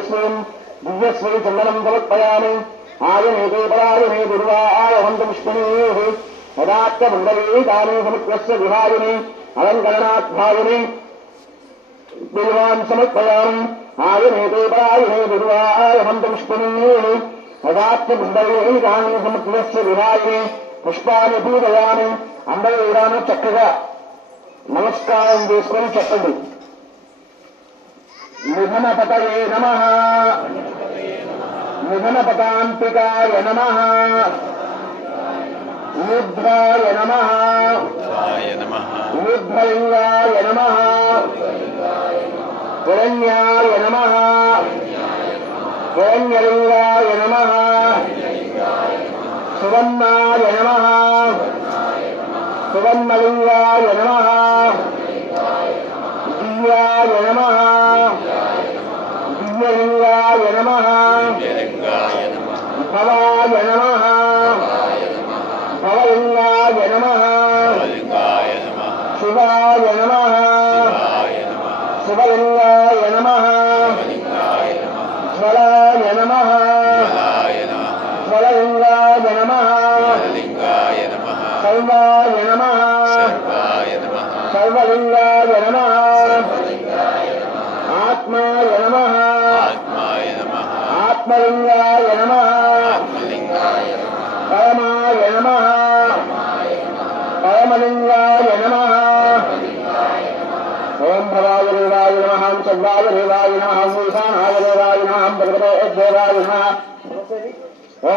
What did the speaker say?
दिव्यश्री चंदनम समर्पयामि आयनेते परायणे दुर्वाहंत पुष्पणेः पदार्थमण्डले दाने समुद्रस्य विहारिणे अलङ्करणाध्यायने बिल्वान् समर्पयामि आयनेते परायणे दुर्वाहंत पुष्पणेः पदार्थमण्डले दाने समुद्रस्य विहारिणे पुष्पानि पूजयामि అందరూ ఇలానే చక్కగా నమస్కారం చేసుకొని చెప్పండి. నిధనపతయే నమః, నిధనపతాంతికాయ నమః, ఊర్ధ్వాయ నమః, ఊర్ధ్వలింగాయ నమః, హిరణ్యాయ నమః, హిరణ్యలింగాయ నమః, సువర్ణాయ నమః, సువర్ణలింగాయ నమః, దివ్యాయ నమః, దివ్యలింగాయ నమః, భవాయ నమః, భవలింగాయ నమః, శివాయ నమః, శివలింగాయ నమః, జ్వలాయ నమః, జ్వలలింగాయ నమః, సర్వాయ నమః, సర్వలింగాయ నమః, ఆత్మాయ నమః, ఆత్మలింగాయ నమః, పరమాయ నమః, పరమలింగాయ నమః. ఓం భవాయ దేవాయ నమః, సర్వాయ దేవాయ నమః, ఈశానాయ దేవాయ నమః, భగవతే దేవాయ నమః.